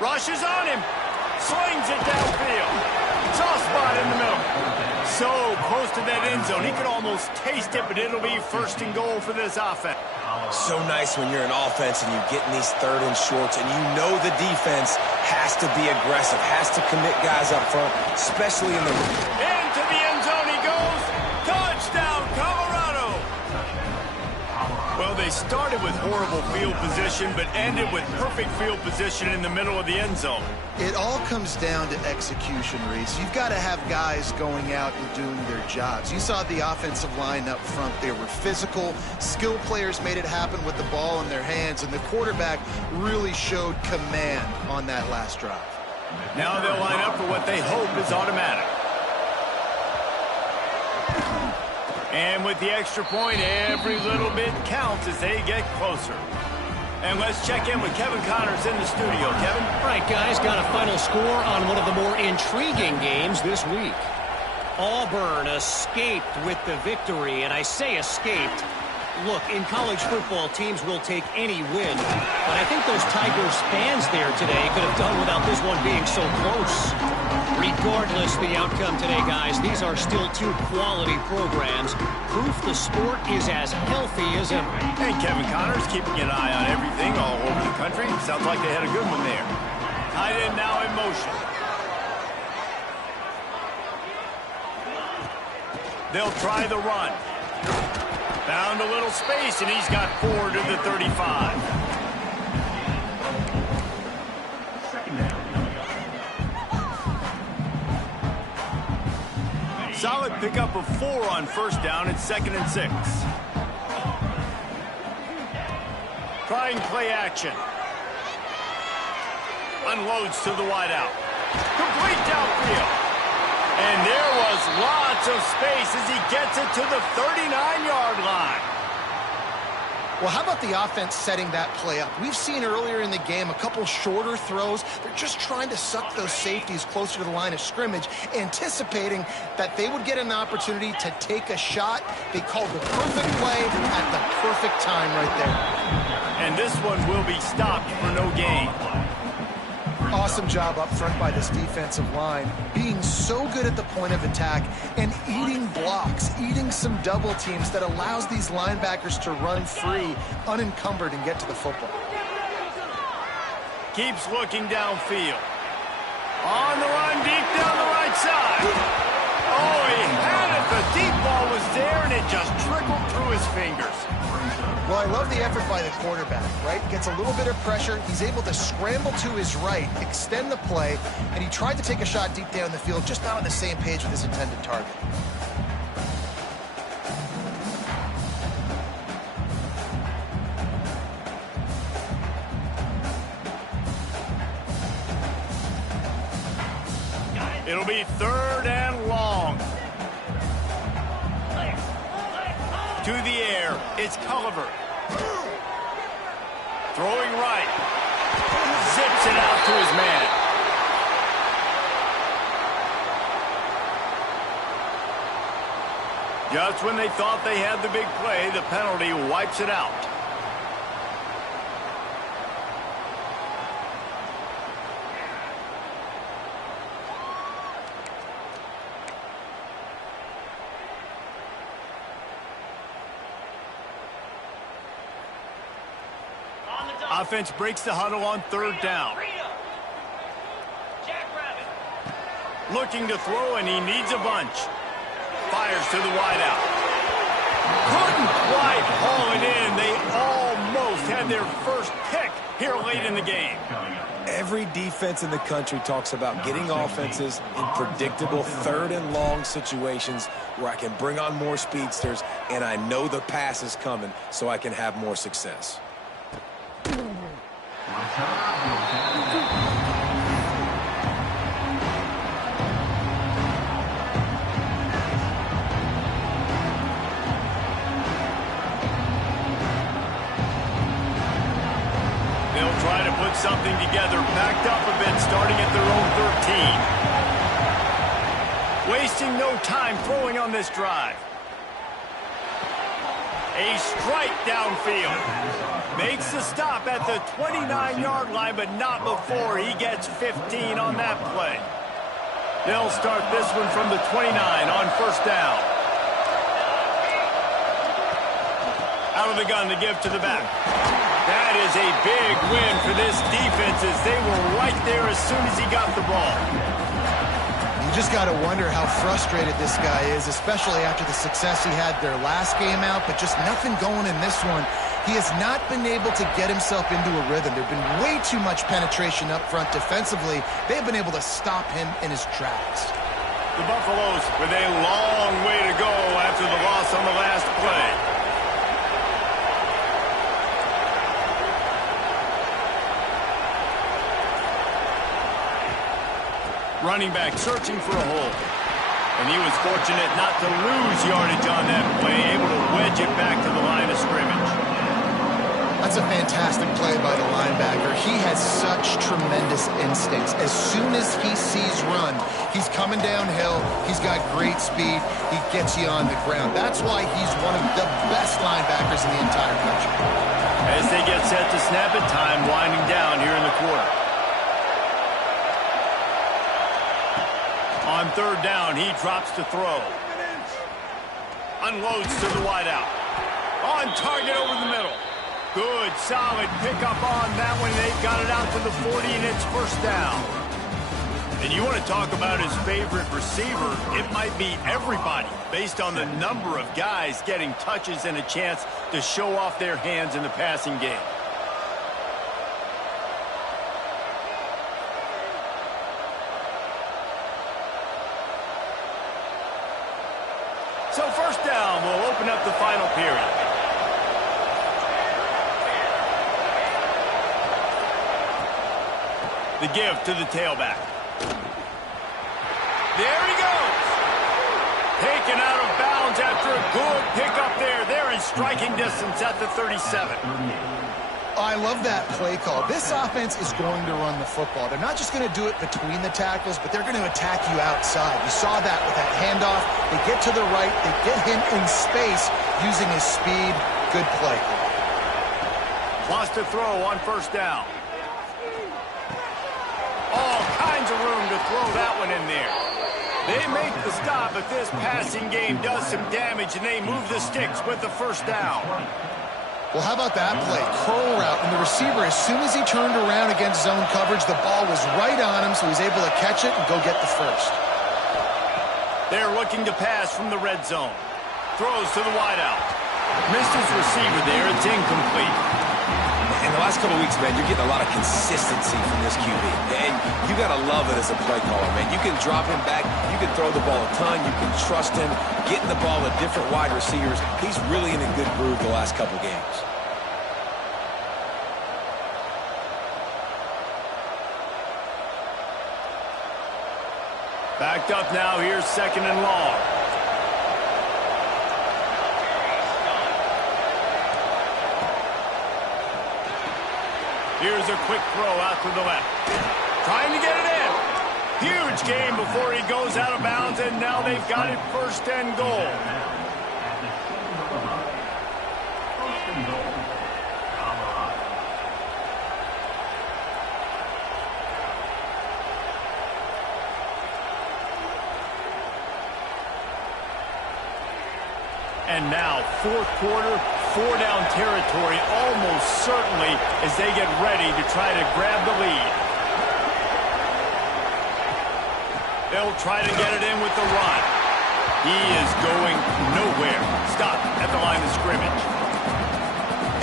Rushes on him. Slings it downfield. Soft spot in the middle. So close to that end zone. He could almost taste it, but it'll be first and goal for this offense. So nice when you're an offense and you get in these third and shorts and you know the defense has to be aggressive, has to commit guys up front, especially in the... Into the end zone he goes. Touchdown, Colorado. Well, they started with horrible field position, but ended with perfect field position in the middle of the end zone. It all comes down to execution, Reese. You've got to have guys going out and doing their jobs. You saw the offensive line up front. They were physical. Skill players made it happen with the ball in their hands, and the quarterback really showed command on that last drive. Now they'll line up for what they hope is automatic. And with the extra point, every little bit counts as they get closer. And let's check in with Kevin Connors in the studio. Kevin? All right, guys, got a final score on one of the more intriguing games this week. Auburn escaped with the victory, and I say escaped. Look, in college football, teams will take any win, but I think those Tigers fans there today could have done without this one being so close. Regardless the outcome today, guys, these are still two quality programs. Proof the sport is as healthy as ever. And Kevin Connors keeping an eye on everything all over the country. Sounds like they had a good one there. Tight end now in motion. They'll try the run. Found a little space, and he's got 4 to the 35. Solid pickup of 4 on first down. It's 2nd and 6. Trying play action. Unloads to the wideout. Complete downfield. And there was lots of space as he gets it to the 39-yard line. Well, how about the offense setting that play up? We've seen earlier in the game a couple shorter throws. They're just trying to suck those safeties closer to the line of scrimmage, anticipating that they would get an opportunity to take a shot. They called the perfect play at the perfect time right there. And this one will be stopped for no gain. Awesome job up front by this defensive line, being so good at the point of attack and eating blocks, eating some double teams that allows these linebackers to run free, unencumbered, and get to the football. Keeps looking downfield. On the run, deep down the right side. Oh, he had it. The deep ball was there, and it just trickled through his fingers. Well, I love the effort by the quarterback, right? Gets a little bit of pressure. He's able to scramble to his right, extend the play, and he tried to take a shot deep down the field, just not on the same page with his intended target. It'll be 3rd and long. To the air, it's Culliver. Throwing right. Zips it out to his man. Just when they thought they had the big play, the penalty wipes it out. Offense breaks the huddle on 3rd down. Looking to throw, and he needs a bunch. Fires to the wideout. Couldn't quite haul it in. They almost had their first pick here late in the game. Every defense in the country talks about getting offenses in predictable 3rd and long situations where I can bring on more speedsters, and I know the pass is coming so I can have more success. They'll try to put something together, backed up a bit, starting at their own 13. Wasting no time throwing on this drive. A strike downfield. Makes the stop at the 29-yard line, but not before he gets 15 on that play. They'll start this one from the 29 on first down. Out of the gun to give to the back. That is a big win for this defense as they were right there as soon as he got the ball. You just got to wonder how frustrated this guy is, especially after the success he had their last game out, but just nothing going in this one. He has not been able to get himself into a rhythm. There's been way too much penetration up front defensively. They've been able to stop him in his tracks. The Buffaloes with a long way to go after the loss on the last play. Running back searching for a hole. And he was fortunate not to lose yardage on that play, able to wedge it back to the line of scrimmage. That's a fantastic play by the linebacker. He has such tremendous instincts. As soon as he sees run, he's coming downhill. He's got great speed. He gets you on the ground. That's why he's one of the best linebackers in the entire country. As they get set to snap it, time winding down here in the quarter. On third down, he drops to throw. Unloads to the wideout. On target over the middle. Good, solid pickup on that one. They've got it out to the 40, and it's first down. And you want to talk about his favorite receiver, it might be everybody, based on the number of guys getting touches and a chance to show off their hands in the passing game. So first down will open up the final period. The give to the tailback. There he goes. Taken out of bounds after a good pickup there. They're in striking distance at the 37. I love that play call. This offense is going to run the football. They're not just going to do it between the tackles, but they're going to attack you outside. You saw that with that handoff. They get to the right. They get him in space using his speed. Good play. Wants to throw on first down. All kinds of room to throw that one in there. They make the stop, but this passing game does some damage, and they move the sticks with the first down. Well, how about that play? Curl route, and the receiver, as soon as he turned around against zone coverage, the ball was right on him, so he's able to catch it and go get the first. They're looking to pass from the red zone. Throws to the wideout. Missed his receiver there. It's incomplete. In the last couple of weeks, man, you're getting a lot of consistency from this QB. And you got to love it as a play caller, man. You can drop him back. You can throw the ball a ton. You can trust him, getting the ball to different wide receivers. He's really in a good groove the last couple games. Backed up now. Here's second and long. Here's a quick throw out to the left. Trying to get it in. Huge game before he goes out of bounds, and now they've got it first and goal. And now, fourth quarter, four-down territory almost certainly as they get ready to try to grab the lead. They'll try to get it in with the run. He is going nowhere. Stop at the line of scrimmage.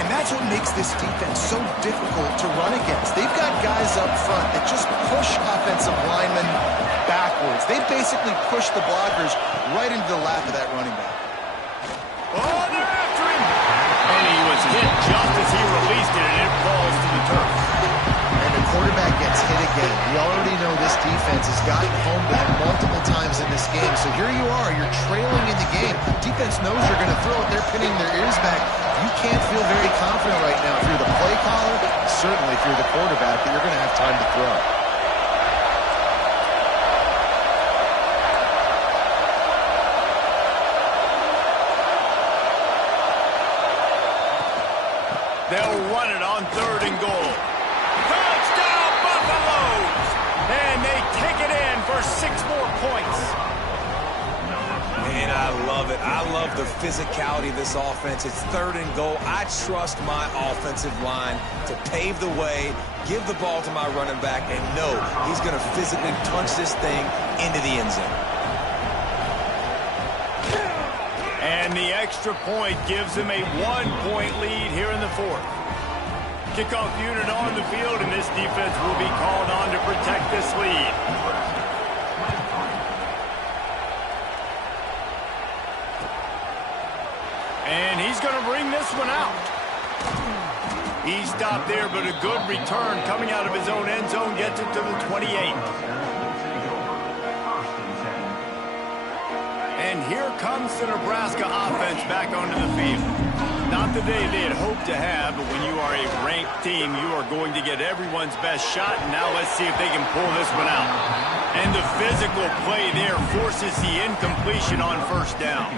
And that's what makes this defense so difficult to run against. They've got guys up front that just push offensive linemen backwards. They basically push the blockers right into the lap of that running back. Oh, they're after him! And he was hit just as he released it, and it falls to the turf. And the quarterback gets hit again. We already know this defense has gotten home to him multiple times in this game. So here you are, you're trailing in the game. Defense knows you're going to throw it. They're pinning their ears back. You can't feel very confident right now. If you're the play caller, certainly if you're the quarterback, that you're going to have time to throw. 6 more points. Man, I love it. I love the physicality of this offense. It's 3rd and goal. I trust my offensive line to pave the way, give the ball to my running back, and know he's going to physically punch this thing into the end zone. And the extra point gives him a 1-point lead here in the 4th. Kickoff unit on the field, and this defense will be called on to protect this lead. And he's going to bring this one out. He stopped there, but a good return coming out of his own end zone gets it to the 28. And here comes the Nebraska offense back onto the field. Not the day they had hoped to have, but when you are a ranked team, you are going to get everyone's best shot. And now let's see if they can pull this one out. And the physical play there forces the incompletion on 1st down.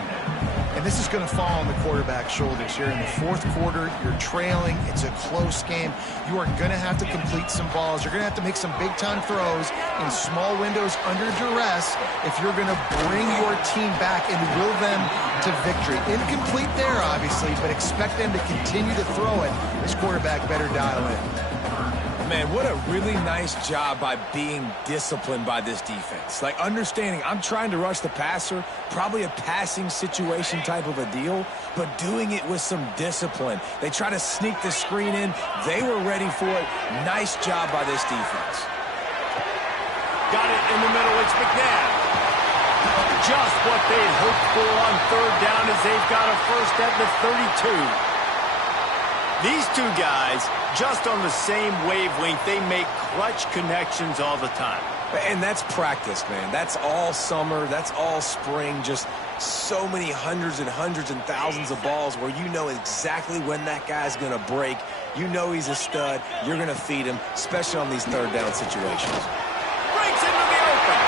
And this is going to fall on the quarterback's shoulders here in the 4th quarter. You're trailing. It's a close game. You are going to have to complete some balls. You're going to have to make some big-time throws in small windows under duress if you're going to bring your team back and will them to victory. Incomplete there, obviously, but expect them to continue to throw it. This quarterback better dial in. Man, what a really nice job by being disciplined by this defense. Like, understanding I'm trying to rush the passer, probably a passing situation type of a deal, but doing it with some discipline. They try to sneak the screen in. They were ready for it. Nice job by this defense. Got it in the middle. It's McNabb. Just what they'd hoped for on 3rd down as they've got a first at the 32. These two guys, just on the same wavelength, they make clutch connections all the time. And that's practice, man. That's all summer. That's all spring. Just so many hundreds and thousands of balls where you know exactly when that guy's going to break. You know he's a stud. You're going to feed him, especially on these 3rd down situations. Breaks into the open.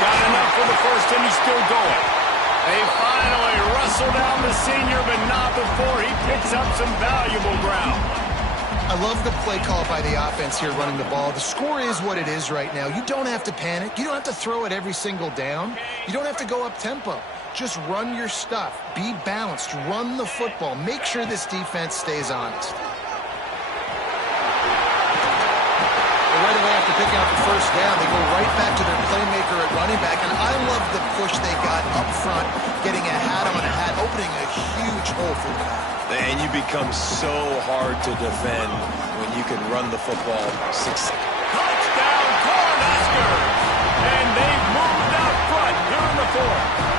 Got enough for the first, and he's still going. They finally wrestle down the senior, but not before he picks up some valuable ground. I love the play call by the offense here running the ball. The score is what it is right now. You don't have to panic. You don't have to throw it every single down. You don't have to go up tempo. Just run your stuff. Be balanced. Run the football. Make sure this defense stays honest. Right away after picking up the first down, they go right back to their playmaker at running back, and I love the push they got up front, getting a hat on a hat, opening a huge hole for the back. And you become so hard to defend when you can run the football. Touchdown, Cornhuskers! And they've moved out front here in the 4th.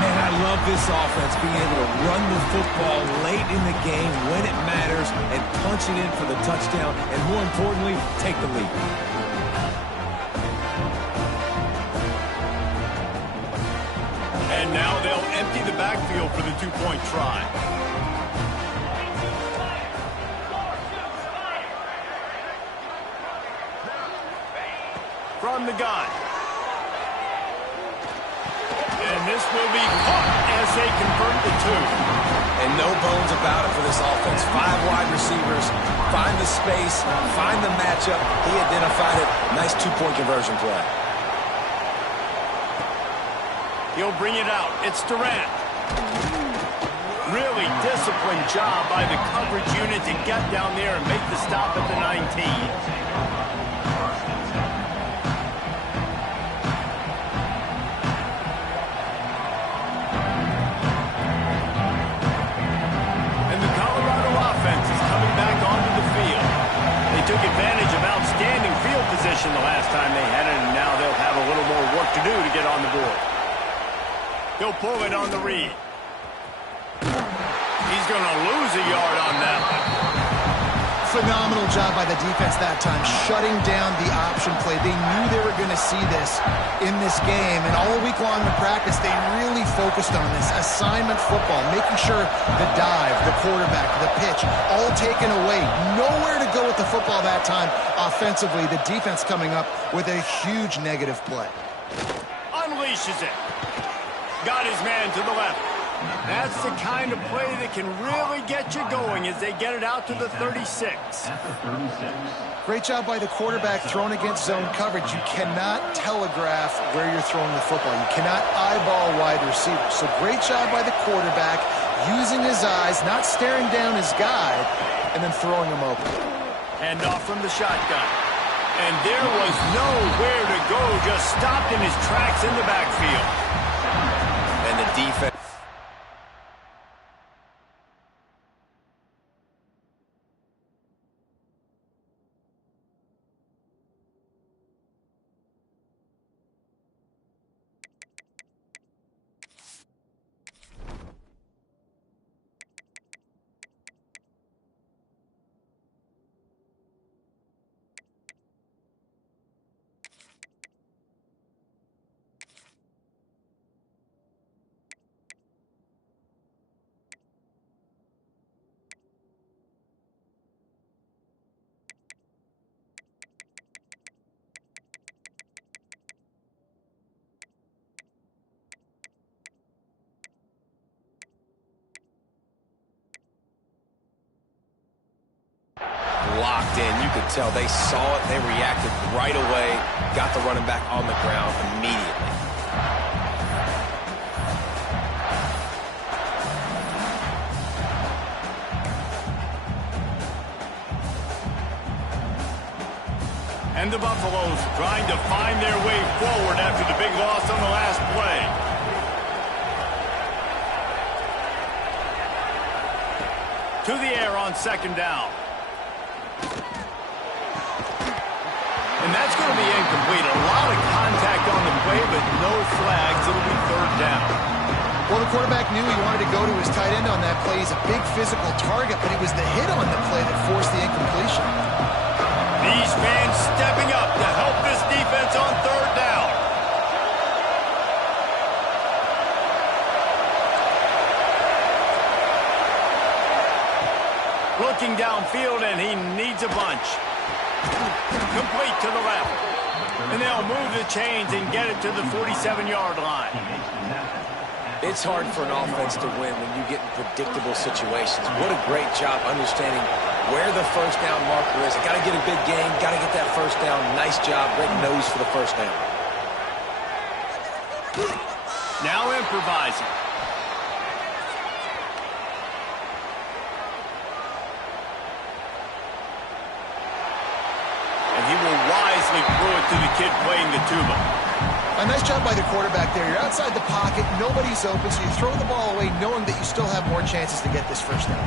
Man, I love this offense, being able to run the football late in the game when it matters and punch it in for the touchdown, and more importantly, take the lead. And now they'll empty the backfield for the 2-point try. From the gun. And this will be caught as they convert the 2. And no bones about it for this offense. 5 wide receivers, find the space, find the matchup. He identified it. Nice 2-point conversion play. He'll bring it out. It's Durant. Really disciplined job by the coverage unit to get down there and make the stop at the 19. Took advantage of outstanding field position the last time they had it, and now they'll have a little more work to do to get on the board. He'll pull it on the read. He's going to lose a yard on that one. Phenomenal job by the defense that time, shutting down the option play. They knew they were going to see this in this game, and all week long in practice, they really focused on this assignment football, making sure the dive, the quarterback, the pitch, all taken away. Nowhere to go with the football that time offensively. The defense coming up with a huge negative play. Unleashes it. Got his man to the left. That's the kind of play that can really get you going as they get it out to the 36. Great job by the quarterback thrown against zone coverage. You cannot telegraph where you're throwing the football. You cannot eyeball wide receivers. So great job by the quarterback using his eyes, not staring down his guy, and then throwing him open. Hand off from the shotgun. And there was nowhere to go, just stopped in his tracks in the backfield. And the defense. Locked in. You could tell they saw it. They reacted right away. Got the running back on the ground immediately. And the Buffaloes trying to find their way forward after the big loss on the last play. To the air on second down. And that's going to be incomplete. A lot of contact on the play, but no flags. It'll be third down. Well, the quarterback knew he wanted to go to his tight end on that play. He's a big physical target, but it was the hit on the play that forced the incompletion. These fans stepping up to help this defense on third down. Looking downfield, and he needs a bunch. Complete to the left. And they'll move the chains and get it to the 47-yard line. It's hard for an offense to win when you get in predictable situations. What a great job understanding where the first down marker is. Got to get a big gain. Got to get that first down. Nice job. Great nose for the first down. Now improvising. And he will wisely throw it to the kid playing the tuba. A nice job by the quarterback there. You're outside the pocket. Nobody's open, so you throw the ball away knowing that you still have more chances to get this first down.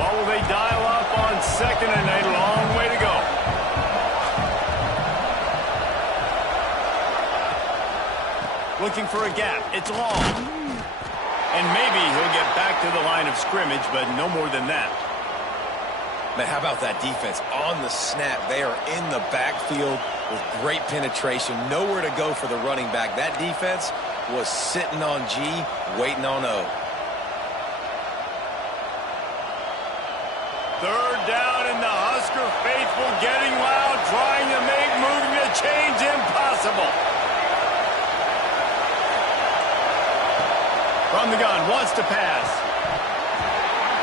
What will they dial up on second and a long way to go? Looking for a gap. It's long. And maybe he'll get back to the line of scrimmage, but no more than that. Man, how about that defense? On the snap, they are in the backfield with great penetration. Nowhere to go for the running back. That defense was sitting on G, waiting on O. Third down, and the Husker faithful getting loud, trying to make moving the chains impossible. From the gun, wants to pass.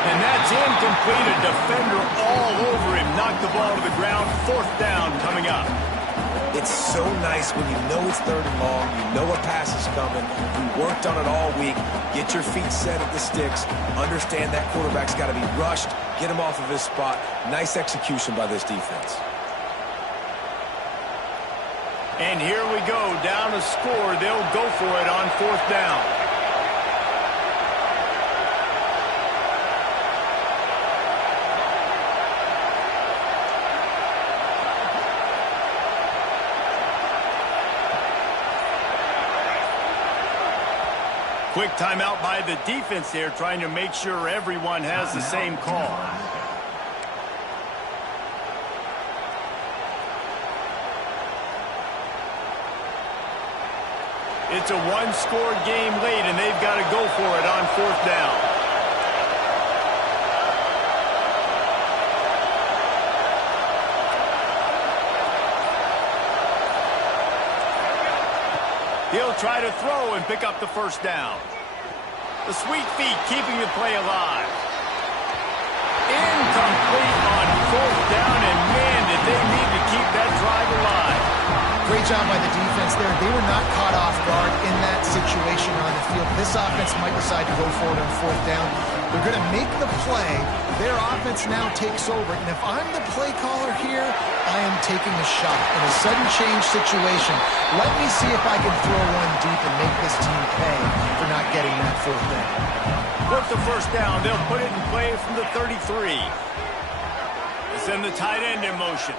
And that's incomplete. A defender all over him. Knocked the ball to the ground. Fourth down coming up. It's so nice when you know it's third and long. You know a pass is coming. You worked on it all week. Get your feet set at the sticks. Understand that quarterback's got to be rushed. Get him off of his spot. Nice execution by this defense. And here we go. Down a score. They'll go for it on fourth down. Quick timeout by the defense there, trying to make sure everyone has the same call. It's a one-score game late, and they've got to go for it on fourth down. He'll try to throw and pick up the first down. The sweet feet keeping the play alive. Incomplete on fourth down, and man, did they need to keep that drive alive. Great job by the defense there. They were not caught off guard in that situation on the field. This offense might decide to go for it on fourth down. They're going to make the play. Their offense now takes over. And if I'm the play caller here, I am taking a shot. In a sudden change situation, let me see if I can throw one deep and make this team pay for not getting that fourth down. With the first down, they'll put it in play from the 33. Send the tight end in motion.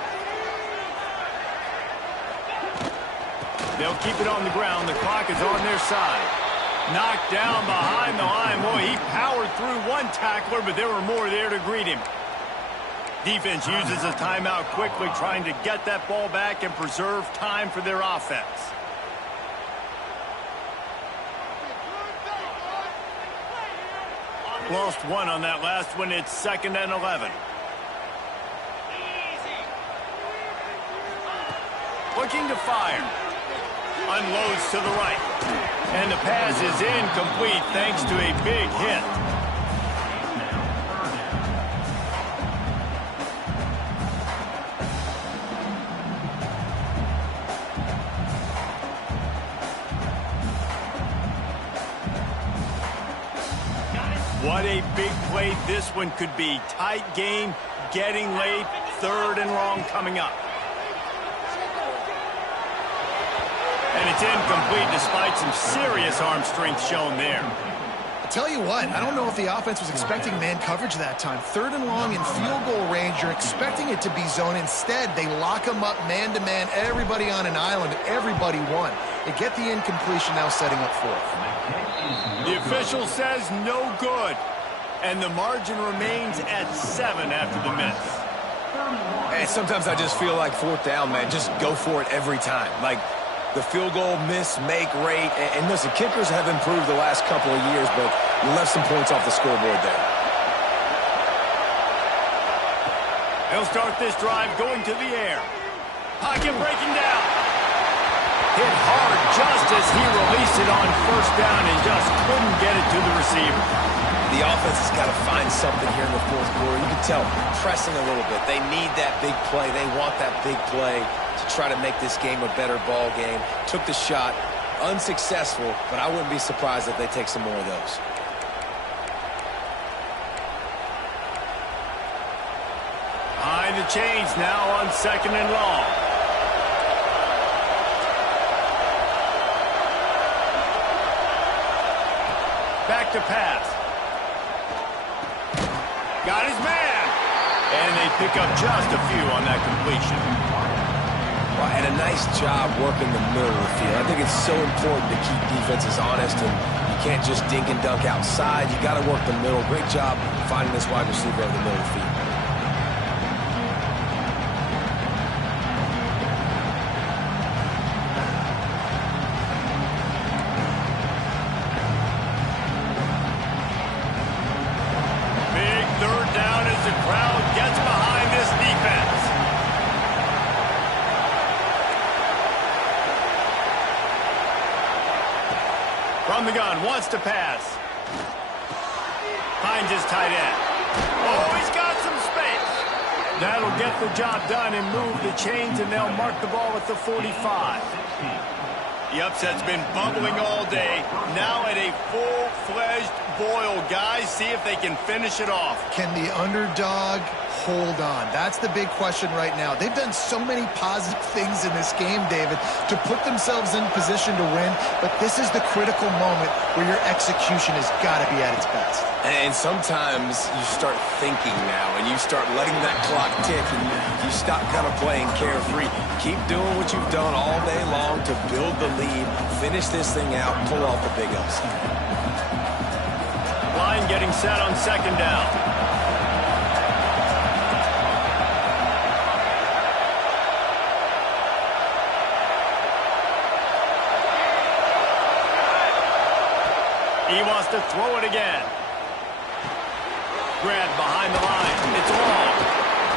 They'll keep it on the ground. The clock is on their side. Knocked down behind the line. Boy, he powered through one tackler, but there were more there to greet him. Defense uses a timeout quickly, trying to get that ball back and preserve time for their offense. Lost one on that last one. It's 2nd and 11. Looking to fire. Unloads to the right. And the pass is incomplete thanks to a big hit. What a big play this one could be. Tight game, getting late, 3rd and long coming up. And it's incomplete despite some serious arm strength shown there. I'll tell you what, I don't know if the offense was expecting man coverage that time. 3rd and long in field goal range, you're expecting it to be zone. Instead, they lock them up man-to-man, everybody on an island, everybody won. They get the incompletion, now setting up 4th. The official says no good, and the margin remains at 7 after the miss. And sometimes I just feel like 4th down, man, just go for it every time. Like, the field goal miss-make rate. And listen, kickers have improved the last couple of years, but you left some points off the scoreboard there. He'll start this drive going to the air. Pocket breaking down. Hit hard just as he released it on first down and just couldn't get it to the receiver. The offense has got to find something here in the 4th quarter. You can tell, pressing a little bit. They need that big play. They want that big play to try to make this game a better ball game. Took the shot, unsuccessful, but I wouldn't be surprised if they take some more of those. Behind the chains now on 2nd and long. Back to pass. Got his man. And they pick up just a few on that completion. Well, and a nice job working the middle of the field. I think it's so important to keep defenses honest, and you can't just dink and dunk outside. You got to work the middle. Great job finding this wide receiver over the middle of the field. From the gun, wants to pass. Finds his tight end. Oh, he's got some space. That'll get the job done and move the chains, and they'll mark the ball at the 45. The upset's been bubbling all day. Now at a full-fledged boil. Guys, see if they can finish it off. Can the underdog hold on? That's the big question right now. They've done so many positive things in this game, David, to put themselves in position to win, but this is the critical moment where your execution has got to be at its best. And sometimes you start thinking now, and you start letting that clock tick, and you stop kind of playing carefree. Keep doing what you've done all day long to build the lead, finish this thing out, pull off the big upset. Line getting set on 2nd down. He wants to throw it again. Grabbed behind the line. It's long.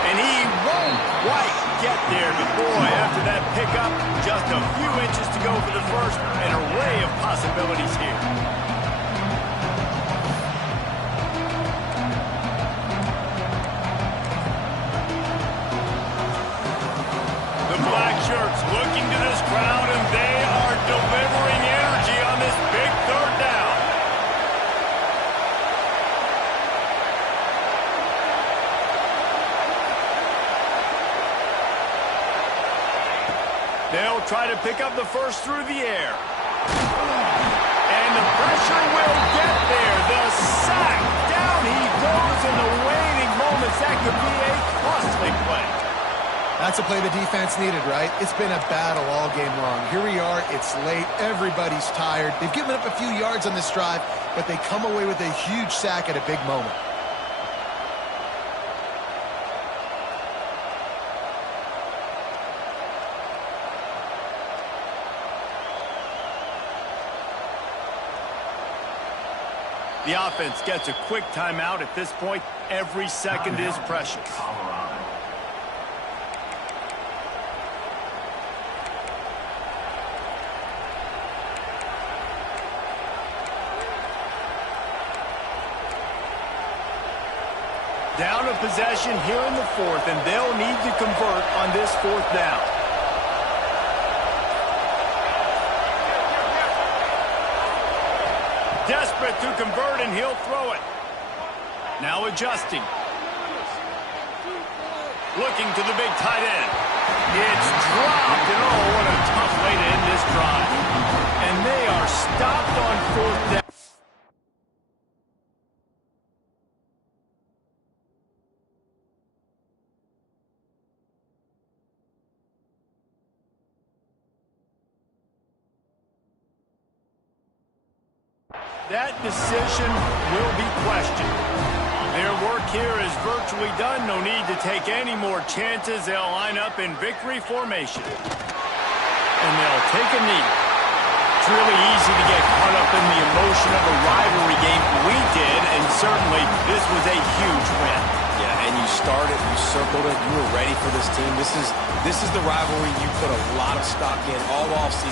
And he won't quite get there. But boy, after that pickup, just a few inches to go for the first. An array of possibilities here. The black shirts looking to this crowd, and they are delivering energy on this big third down. They'll try to pick up the first through the air. And the pressure will get there. The sack. Down he goes in the waning moments. That could be a costly play. That's a play the defense needed, right? It's been a battle all game long. Here we are. It's late. Everybody's tired. They've given up a few yards on this drive, but they come away with a huge sack at a big moment. The offense gets a quick timeout at this point. Every second is precious. Down a possession here in the fourth, and they'll need to convert on this fourth down. Desperate to convert, and he'll throw it. Now adjusting. Looking to the big tight end. It's dropped, and oh, what a tough way to end this drive. And they are stopped on fourth down. That decision will be questioned. Their work here is virtually done. No need to take any more chances. They'll line up in victory formation. And they'll take a knee. It's really easy to get caught up in the emotion of a rivalry game. We did, and certainly this was a huge win. Yeah, and you started, you circled it, you were ready for this team. This is the rivalry you put a lot of stock in all offseason.